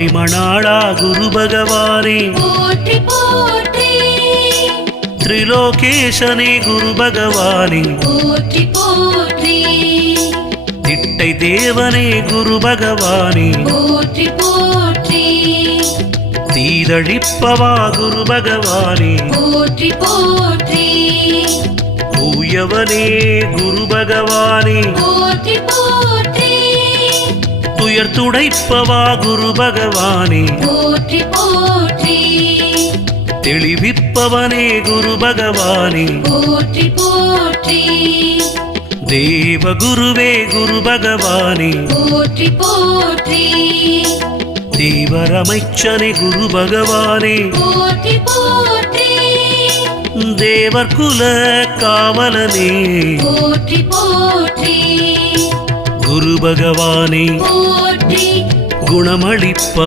மணாளா குரு பகவானே போற்றி போற்றி, திரிலோகேசனே குரு பகவானே போற்றி போற்றி, திட்டை தேவனே குரு பகவானே போற்றி போற்றி, தீதழிப்பவா குரு பகவானே போற்றி போற்றி, தூயவனே குரு பகவானே போற்றி போற்றி, துயர் துடைப்பவா குரு பகவானே போற்றி போற்றி, தெளிவிப்பவனே குரு பகவானே போற்றி போற்றி, தேவகுருவே குரு பகவானே போற்றி போற்றி, தேவரமைச்சனே குரு பகவானே போற்றி போற்றி, தேவர்குல காவலனே போற்றி போற்றி, குரு பகவானே போற்றி குணமளிப்ப